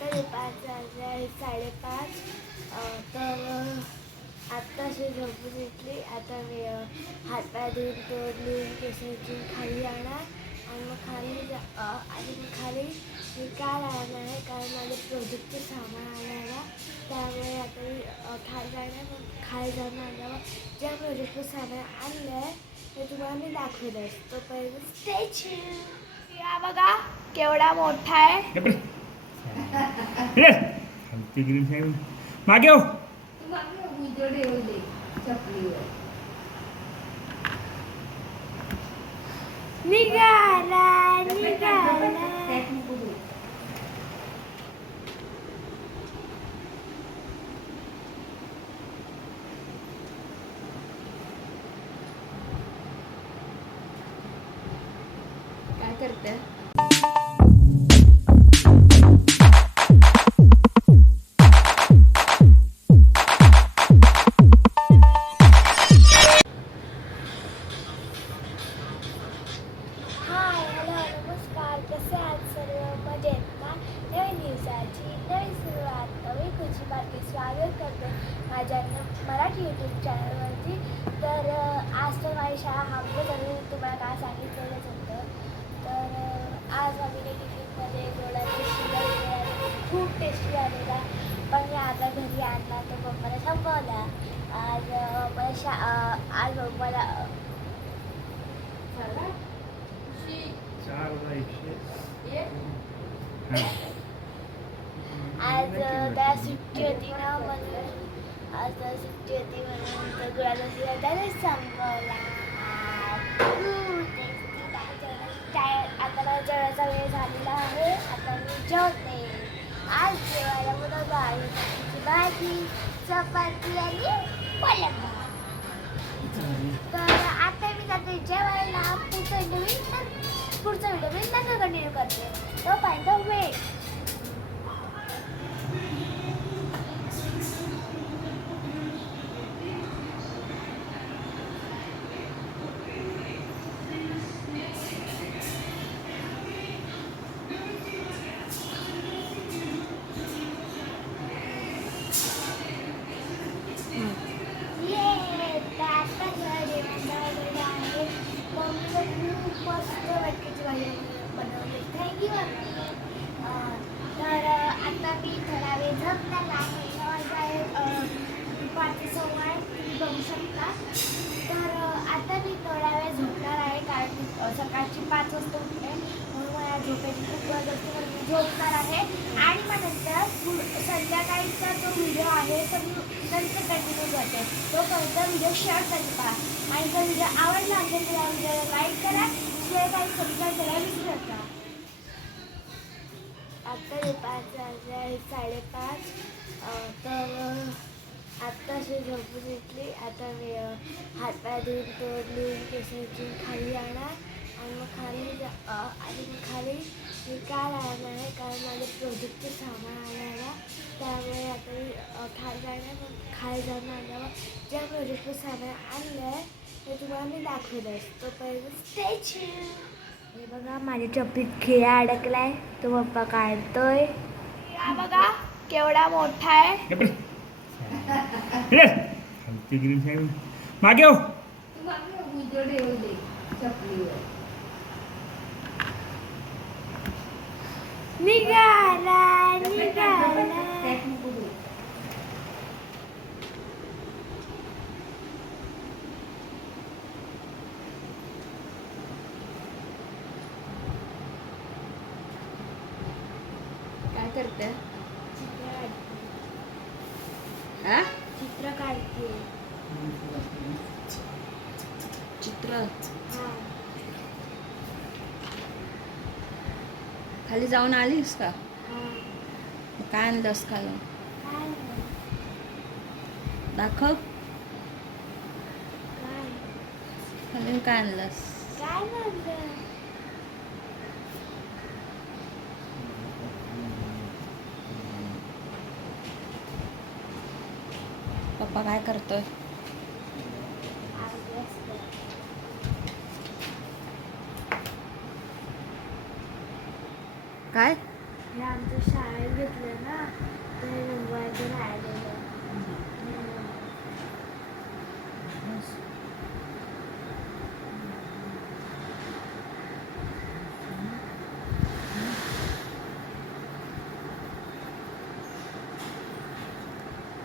आता दुपारचे वाजले 5:30. तर आत्ताशी झोपून उठली. आता मी हातपाय धुवून तोडली केसाची खाली जाणार आणि मग खाली मी काय राहणार आहे कारण माझं प्रोजेक्टचं सामान आणायला. त्यामुळे आता मी खाली जाणार. मग खाली जाऊन आल्यावर ज्या प्रोजेक्टचं सामान आणलं आहे ते तुम्हाला मी दाखवलं. तोपर्यंत स्टे ट्यून. या बघा केवढा मोठा आहे. मागे हो. निघाला. काय करते? नमस्कार. कसे आहात सर्व? मजेत ना? नवीन दिवसाची नवीन सुरुवात नवी खुशी बाकी स्वागत करते माझ्या मराठी यूट्यूब चॅनलवरती. तर आज तर माझी शाळा हाफ झाली. तुम्हाला काय सांगितलेलंच होतं. तर आज आम्ही टिफिनमध्ये गोडाचे शिरा खूप टेस्टी आलेला. पण मी आता घरी आणला तो पप्पाला संपवला. आज मला आज त्याला सुट्टी होती ना म्हणून तर गुळाचा शिरा त्यानेच संपवला. आता मला जेवायचा वेळ झालेला आहे. आता मी जेवते. आज जेवायला बनवलं आहे भाजी, चपाती आणि पलक. तर आता मी जाते जेवायला. पुढचा व्हिडिओ मी नंतर कंटिन्यू करते. तोपर्यंत वेट. मम्मीला खूप मस्त वाटण्याची भाजी बनवली. Thank you mummy. तर आता मी थोडा वेळ झोपणार आहे. दुपारचे 1:15 तुम्ही बघू शकता. तर आता मी थोडा वेळ झोपणार आहे कारण सकाळची 5 वाजता उठते म्हणून मला झोपायची खूप गरज असते. म्हणून मी झोपणार आहे आणि मग नंतर संध्याकाळीचा जो व्हिडिओ आहे तो मी नंतर कंटिन्यू करते. तोपर्यंत व्हिडिओ शेअर करते पहा. आणि जर व्हिडिओ आवडला असेल तर या व्हिडिओला लाईक करा, शेअर आणि सबस्क्राईब करायला विसरू नका. आता दुपारचे वाजले 5:30. तर आत्ताशी झोपून उठली. आता मी हातपाय धुवून तोडली केसाची खाली जाणार आणि मग खाली मी काय राहणार आहे कारण माझं प्रोजेक्टचं सामान आणायला. त्यामुळे आता मी खाली जाणार. मग खाली जाऊन आल्यावर ज्या प्रोजेक्टचं सामान आणलं आहे ते तुम्हाला मी दाखवलं. तोपर्यंत स्टे ट्यून. हे बघा माझ्या चप्पीत खिळा अडकलाय. तो पप्पा काढतोय. हा बघा केवढा मोठा आहे. मागे हो. निघाला. काय करते? चित्र काढते. चित्र हा. खाली जाऊन आलीस का? हा. काय आणलंस खाली? काय नाही. दाखव. काय खाली काय आणलंस? काय म्हणलं? पप्पा काय करतोय? काय हे आमच्या शाळेत घेतलं ना तर मुंबईत राहिलेलं.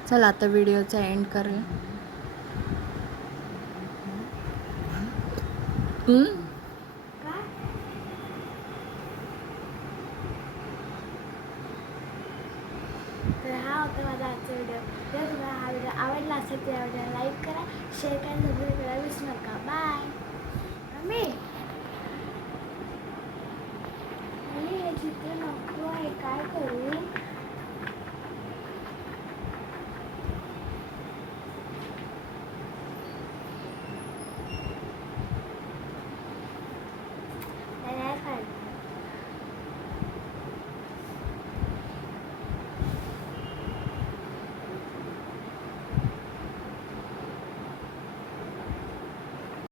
चल आता व्हिडिओचा एंड करूया. काय तर हा होता माझा आजचा व्हिडिओ. जर तुम्हाला हा व्हिडिओ आवडला असेल तर या व्हिडिओला लाईक करा, शेअर करा, सबस्क्राईब करायला विसरू नका. बाय. मम्मी हे चित्र नको आहे, काय करू?